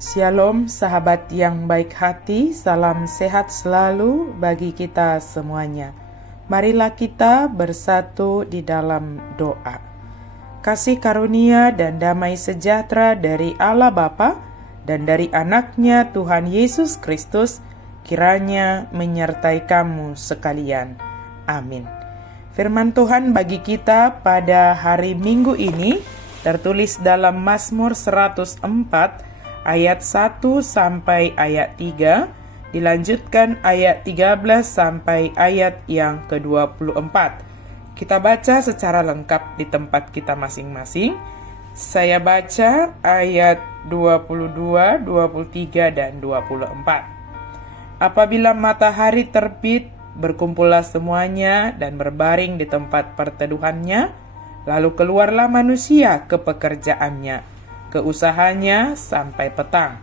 Shalom sahabat yang baik hati, salam sehat selalu bagi kita semuanya. Marilah kita bersatu di dalam doa. Kasih karunia dan damai sejahtera dari Allah Bapa dan dari anaknya Tuhan Yesus Kristus kiranya menyertai kamu sekalian. Amin. Firman Tuhan bagi kita pada hari Minggu ini tertulis dalam Mazmur 104 ayat 1 sampai ayat 3, dilanjutkan ayat 13 sampai ayat yang ke-24. Kita baca secara lengkap di tempat kita masing-masing. Saya baca ayat 22, 23, dan 24. Apabila matahari terbit, berkumpullah semuanya dan berbaring di tempat perteduhannya, lalu keluarlah manusia ke pekerjaannya, ke usahanya sampai petang.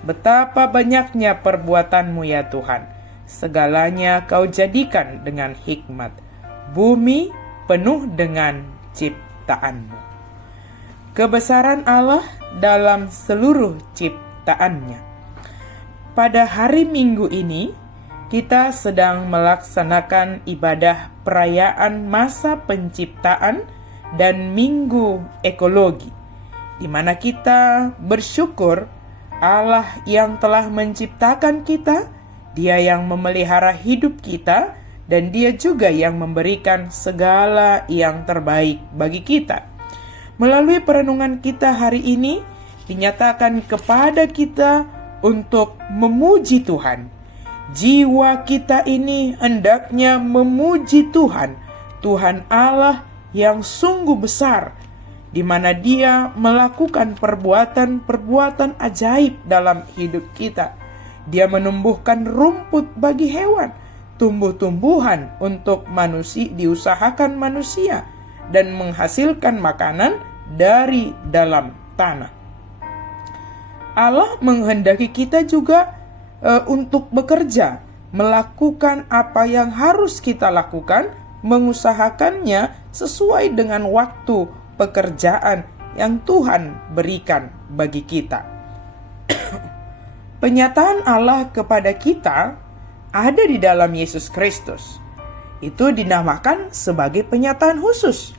Betapa banyaknya perbuatanmu ya Tuhan, segalanya kau jadikan dengan hikmat. Bumi penuh dengan ciptaanmu. Kebesaran Allah dalam seluruh ciptaannya. Pada hari Minggu ini, kita sedang melaksanakan ibadah perayaan masa penciptaan dan Minggu Ekologi, di mana kita bersyukur Allah yang telah menciptakan kita, Dia yang memelihara hidup kita, dan Dia juga yang memberikan segala yang terbaik bagi kita. Melalui perenungan kita hari ini, dinyatakan kepada kita untuk memuji Tuhan. Jiwa kita ini hendaknya memuji Tuhan, Tuhan Allah yang sungguh besar, di mana Dia melakukan perbuatan-perbuatan ajaib dalam hidup kita. Dia menumbuhkan rumput bagi hewan, tumbuh-tumbuhan untuk manusia, diusahakan manusia, dan menghasilkan makanan dari dalam tanah. Allah menghendaki kita juga untuk bekerja, melakukan apa yang harus kita lakukan, mengusahakannya sesuai dengan waktu pekerjaan yang Tuhan berikan bagi kita. Penyataan Allah kepada kita ada di dalam Yesus Kristus. Itu dinamakan sebagai penyataan khusus.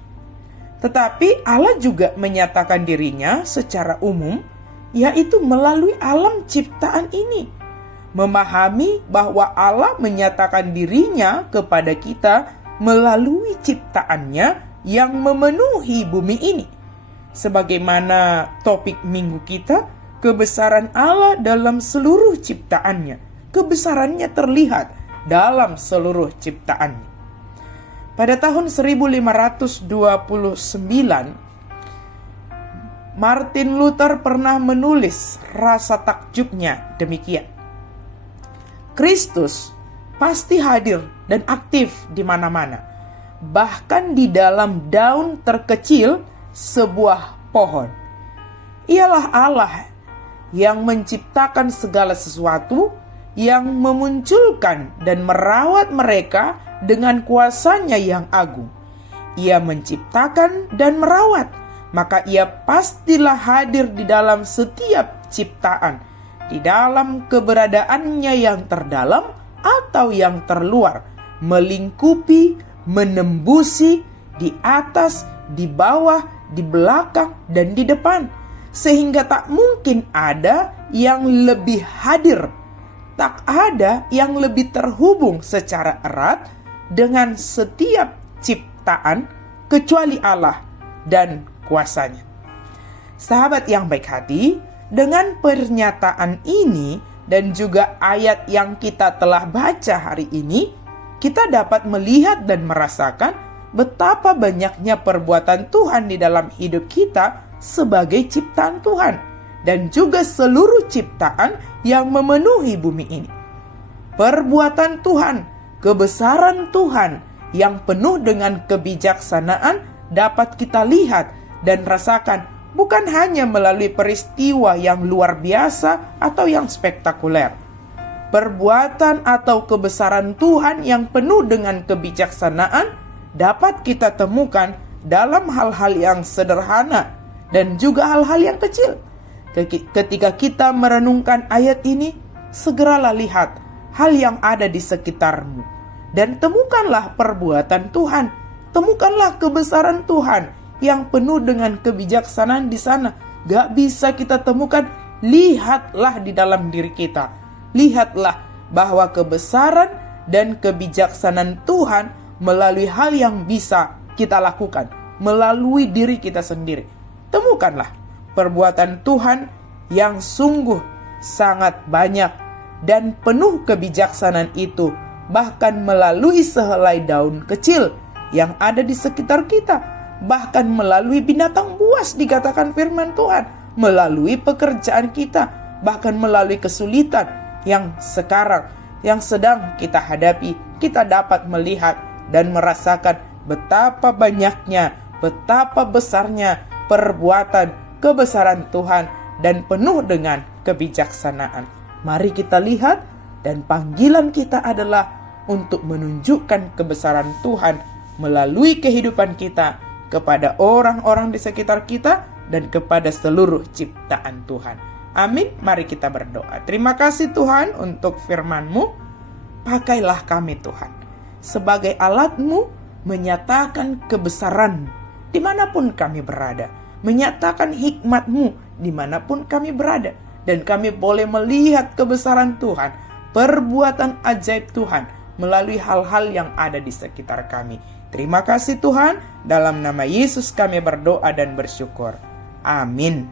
Tetapi Allah juga menyatakan dirinya secara umum, yaitu melalui alam ciptaan ini. Memahami bahwa Allah menyatakan dirinya kepada kita melalui ciptaannya yang memenuhi bumi ini. Sebagaimana topik minggu kita, kebesaran Allah dalam seluruh ciptaannya. Kebesarannya terlihat dalam seluruh ciptaannya. Pada tahun 1529, Martin Luther pernah menulis rasa takjubnya demikian. Kristus pasti hadir dan aktif di mana-mana, bahkan di dalam daun terkecil sebuah pohon. Ialah Allah yang menciptakan segala sesuatu, yang memunculkan dan merawat mereka dengan kuasanya yang agung. Ia menciptakan dan merawat, maka Ia pastilah hadir di dalam setiap ciptaan, di dalam keberadaannya yang terdalam atau yang terluar, melingkupi, menembusi, di atas, di bawah, di belakang, dan di depan. Sehingga tak mungkin ada yang lebih hadir, tak ada yang lebih terhubung secara erat dengan setiap ciptaan kecuali Allah dan kuasanya. Sahabat yang baik hati, dengan pernyataan ini dan juga ayat yang kita telah baca hari ini, kita dapat melihat dan merasakan betapa banyaknya perbuatan Tuhan di dalam hidup kita sebagai ciptaan Tuhan, dan juga seluruh ciptaan yang memenuhi bumi ini. Perbuatan Tuhan, kebesaran Tuhan yang penuh dengan kebijaksanaan dapat kita lihat dan rasakan bukan hanya melalui peristiwa yang luar biasa atau yang spektakuler. Perbuatan atau kebesaran Tuhan yang penuh dengan kebijaksanaan dapat kita temukan dalam hal-hal yang sederhana dan juga hal-hal yang kecil. Ketika kita merenungkan ayat ini, segeralah lihat hal yang ada di sekitarmu dan temukanlah perbuatan Tuhan. Temukanlah kebesaran Tuhan yang penuh dengan kebijaksanaan di sana. Gak bisa kita temukan. Lihatlah di dalam diri kita. Lihatlah bahwa kebesaran dan kebijaksanaan Tuhan melalui hal yang bisa kita lakukan, melalui diri kita sendiri. Temukanlah perbuatan Tuhan yang sungguh sangat banyak dan penuh kebijaksanaan itu, bahkan melalui sehelai daun kecil yang ada di sekitar kita, bahkan melalui binatang buas dikatakan firman Tuhan, melalui pekerjaan kita, bahkan melalui kesulitan yang sekarang, yang sedang kita hadapi. Kita dapat melihat dan merasakan betapa banyaknya, betapa besarnya perbuatan kebesaran Tuhan dan penuh dengan kebijaksanaan. Mari kita lihat, dan panggilan kita adalah untuk menunjukkan kebesaran Tuhan melalui kehidupan kita kepada orang-orang di sekitar kita dan kepada seluruh ciptaan Tuhan. Amin. Mari kita berdoa. Terima kasih Tuhan untuk firman-Mu. Pakailah kami Tuhan sebagai alat-Mu menyatakan kebesaran-Mu dimanapun kami berada, menyatakan hikmat-Mu dimanapun kami berada, dan kami boleh melihat kebesaran Tuhan, perbuatan ajaib Tuhan melalui hal-hal yang ada di sekitar kami. Terima kasih Tuhan, dalam nama Yesus kami berdoa dan bersyukur. Amin.